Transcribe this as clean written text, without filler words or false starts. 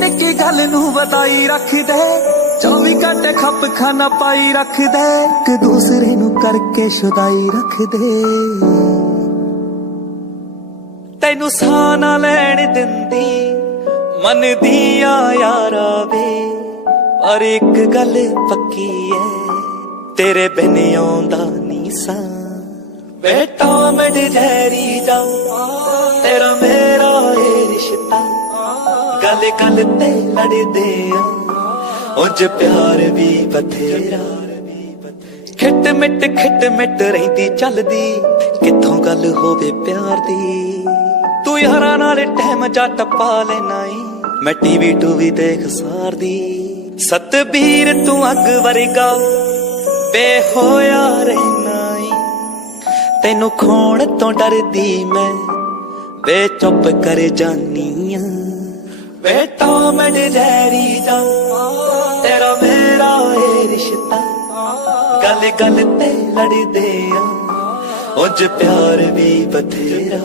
ਨਿੱਕੀ ਗੱਲ ਨੂੰ ਵਧਾਈ ਰੱਖਦੇ 24 ਘੰਟੇ ਖੱਪ ਖਾਨਾ ਪਾਈ ਰੱਖਦੇ ਇੱਕ ਦੂਸਰੇ ਨੂੰ ਕਰਕੇ ਸ਼ੁਦਾਈ ਰੱਖਦੇ ਤੈਨੂੰ ਸਾਹ ਨਾ ਲੈਣ ਦਿੰਦੀ ਮੰਨਦੀ ਆ ਯਾਰਾ ਵੇ ਪਰ ਇੱਕ ਗੱਲ ਪੱਕੀ ਐ ਤੇਰੇ ਬਿਨ ਆਉਂਦਾ ਨੀ ਸਾਂ ਬੇਟਾ ਮੇਰੇ ਜੈਰੀ ਜਾ ਤੇਰਾ ਮੇਰਾ ਏ ਰਿਸ਼ਤਾ ਗੱਲ ਗੱਲ ਤੇ ਲੜਦੇ ਆ ਉਂਝ ਪਿਆਰ ਵੀ ਬਥੇਰਾ ਖਿੱਟ ਮਿੱਟ ਰਹਿੰਦੀ ਚੱਲਦੀ ਕਿੱਥੋਂ ਗੱਲ ਹੋਵੇ ਪਿਆਰ ਦੀ ਤੂੰ ਯਾਰਾਂ ਨਾਲ ਟਾਈਮ ਜਾ ਟੱਪਾ ਲੈਣਾ ਈ ਮੈਂ ਟੀਵੀ ਟੂਵੀ ਦੇਖ ਸਾਰਦੀ ਸਤਬੀਰ ਤੂੰ ਅੱਗ ਵਰਗਾ ਬੇਹੋਇਆ ਰਹਿਣਾ ਈ ਤੈਨੂੰ ਖੋਣ ਤੋਂ ਡਰਦੀ ਮੈਂ ਵੇ ਚੁੱਪ ਕਰ ਜਾਨੀ ਆ ਬੇਟਾ ਮੇਰੇ ਜੈਰੀ ਜਾ ਤੇਰਾ ਮੇਰਾ ਏ ਰਿਸ਼ਤਾ ਗੱਲ ਗੱਲ ਤੇ ਲੜਦੇ ਆ ਉਂਝ ਪਿਆਰ ਵੀ ਬਥੇਰਾ